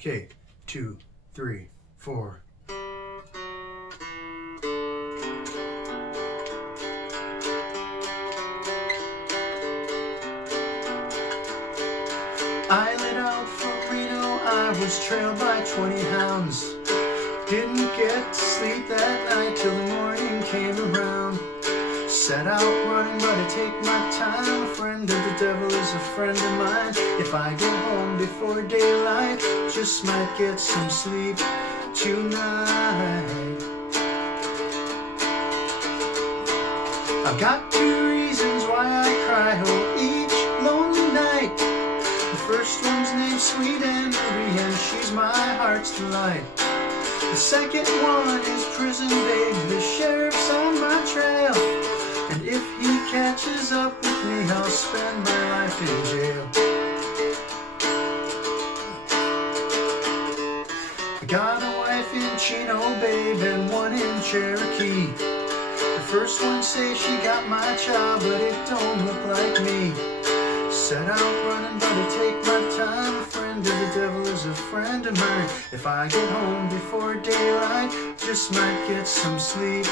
Okay, 2, 3, 4. I lit out from Reno, I was trailed by 20 hounds. Didn't get to sleep that night till the morning came around. Set out running, but I take my time. A friend of the devil is a friend of mine. If I get home before daylight, just might get some sleep tonight. I've got 2 reasons why I cry, oh, each lonely night. The first one's named Sweet Anne Marie, and she's my heart's delight. The second one is Prison Babe, the sheriff's on my trail. And if he catches up with me, I'll spend my life in jail. I got a wife in Chino, babe, and one in Cherokee. The first one says she got my child, but it don't look like me. Set out running, but I take my time. A friend of the devil is a friend of mine. If I get home before daylight, just might get some sleep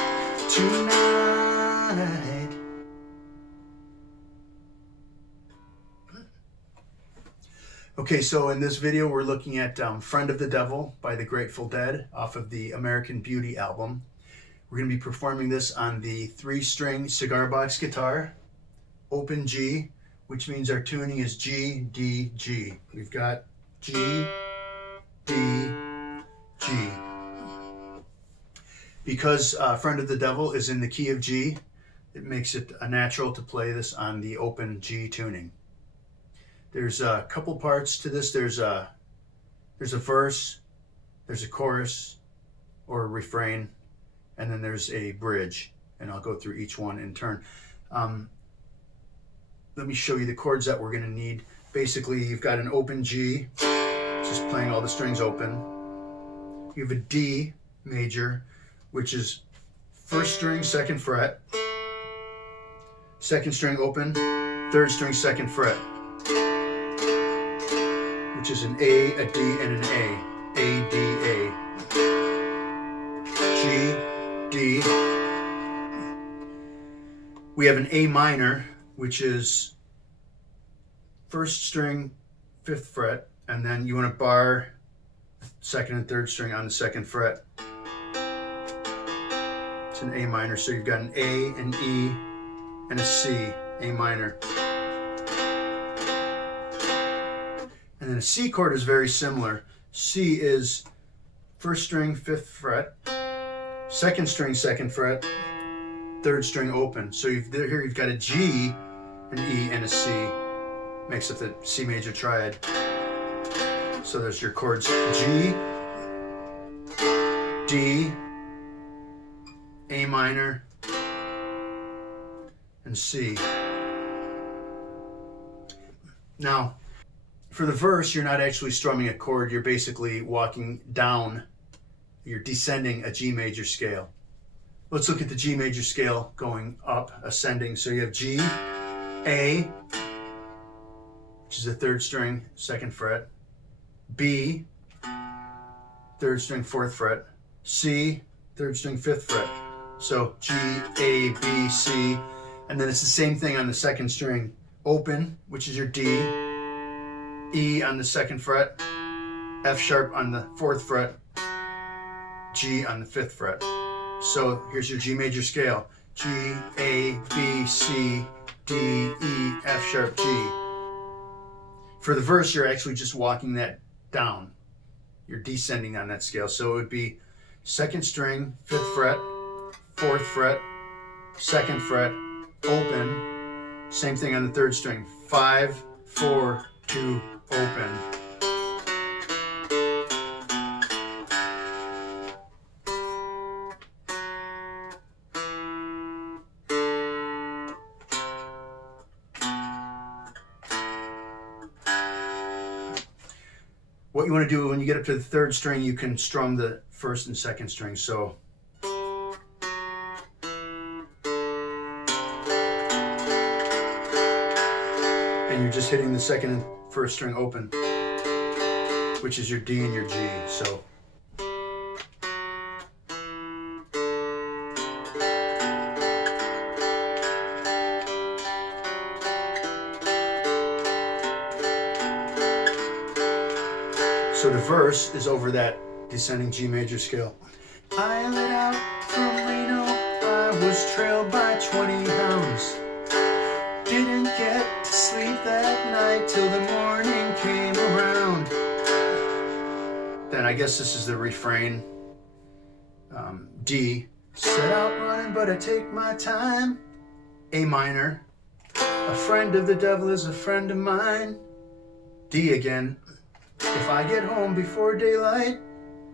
tonight. Okay, so in this video we're looking at Friend of the Devil by the Grateful Dead off of the American Beauty album. We're going to be performing this on the 3-string cigar box guitar, open G, which means our tuning is G, D, G. We've got G, D, G. Because Friend of the Devil is in the key of G, it makes it natural to play this on the open G tuning. There's a couple parts to this. There's a verse, there's a chorus or a refrain, and then there's a bridge, and I'll go through each one in turn. Let me show you the chords that we're going to need. Basically, you've got an open G, just playing all the strings open. You have a D major, which is 1st string, 2nd fret, 2nd string open, 3rd string, 2nd fret, which is an A, a D, and an A. A, D, A. G, D. We have an A minor, which is 1st string, 5th fret, and then you want to bar 2nd and 3rd string on the 2nd fret. It's an A minor, so you've got an A, an E, and a C, A minor. And then a C chord is very similar. C is 1st string, 5th fret, 2nd string, 2nd fret, 3rd string open. So here you've got a G, an E, and a C. Makes up the C major triad. So there's your chords G, D, A minor, and C. Now, for the verse, you're not actually strumming a chord. You're basically walking down. You're descending a G major scale. Let's look at the G major scale going up, ascending. So you have G, A, which is the 3rd string, 2nd fret, B, 3rd string, 4th fret, C, 3rd string, 5th fret. So G, A, B, C, and then it's the same thing on the 2nd string, open, which is your D, E on the 2nd fret, F sharp on the 4th fret, G on the 5th fret. So here's your G major scale. G, A, B, C, D, E, F sharp, G. For the verse, you're actually just walking that down. You're descending on that scale. So it would be 2nd string, 5th fret, 4th fret, 2nd fret, open. Same thing on the 3rd string. 5, 4, 2, open. What you want to do when you get up to the 3rd string, you can strum the 1st and 2nd string. So and you're just hitting the 2nd and 1st string open, which is your D and your G. So the verse is over that descending G major scale. I lit out from Reno, I was trailed by 20 hounds. Didn't get to sleep that night till the morning came around. Then I guess this is the refrain. D. Set out running, but I take my time. A minor. A friend of the devil is a friend of mine. D again. If I get home before daylight,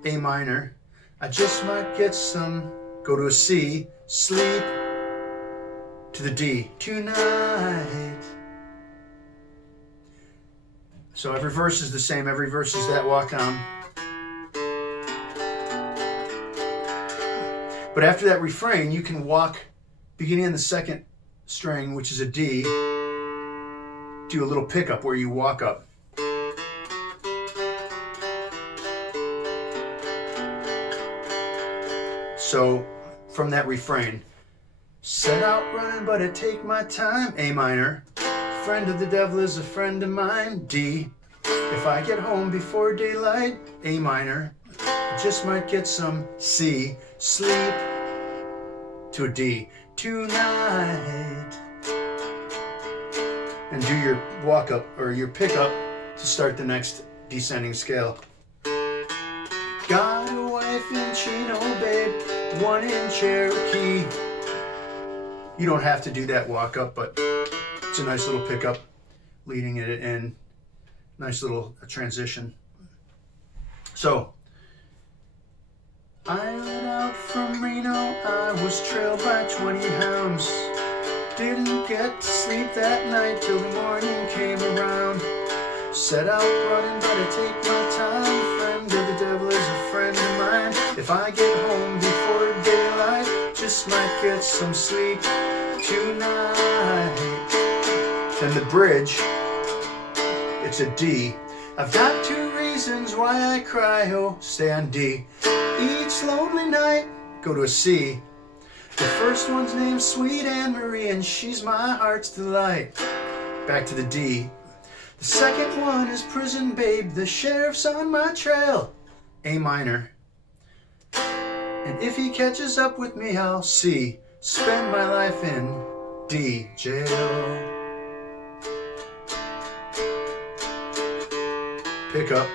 A minor, I just might get some, go to a C, sleep, to the D, tonight. So every verse is the same, every verse is that walk down. But after that refrain, you can walk, beginning on the second string, which is a D, do a little pickup where you walk up. So from that refrain, set out running, but I take my time. A minor, friend of the devil is a friend of mine. D, if I get home before daylight. A minor, I just might get some. C, sleep, to a D, tonight. And do your walk up or your pickup to start the next descending scale. Got a wife in Chino, babe, one in Cherokee. You don't have to do that walk up, but it's a nice little pickup leading it in. Nice little transition. So, I lit out from Reno, I was trailed by 20 hounds. Didn't get to sleep that night till the morning came around. Set out running, but I take my time. Friend of the devil is a friend of mine. If I get home before daylight, just might get some sleep tonight. Then the bridge, it's a D. I've got 2 reasons why I cry, oh, stay on D. Each lonely night, go to a C. The first one's named Sweet Anne Marie, and she's my heart's delight. Back to the D. The second one is Prison Babe, the sheriff's on my trail. A minor. And if he catches up with me, I'll C. Spend my life in D, jail. Pick up.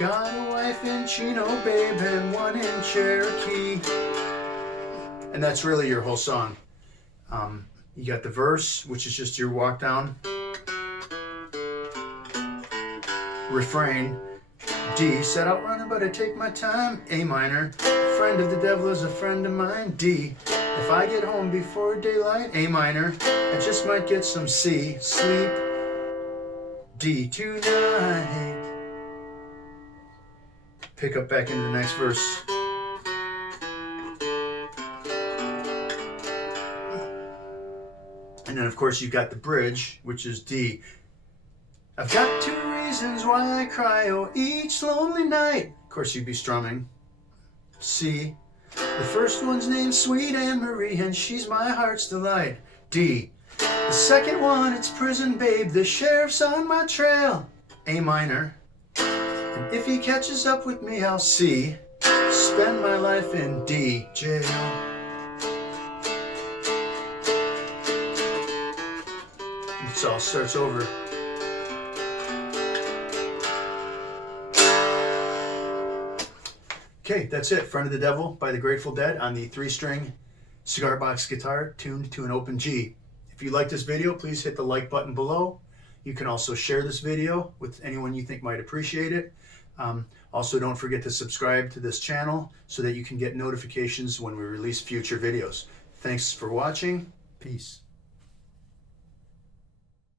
Got a wife in Chino, babe, and one in Cherokee. And that's really your whole song. You got the verse, which is just your walk down. Refrain, D, set out running, but I take my time. A minor, friend of the devil is a friend of mine. D, if I get home before daylight. A minor, I just might get some. C, sleep, D, tonight. Pick up back into the next verse. And then of course you've got the bridge, which is D. I've got 2 reasons why I cry, oh, each lonely night. Of course you'd be strumming. C. The first one's named Sweet Anne Marie, and she's my heart's delight. D. The second one, it's Prison Babe, the sheriff's on my trail. A minor. And if he catches up with me, I'll C. Spend my life in D, jail. It all starts over. Okay, that's it. Friend of the Devil by the Grateful Dead on the 3-string cigar box guitar tuned to an open G. If you like this video, please hit the like button below. You can also share this video with anyone you think might appreciate it. Also, don't forget to subscribe to this channel so that you can get notifications when we release future videos. Thanks for watching. Peace.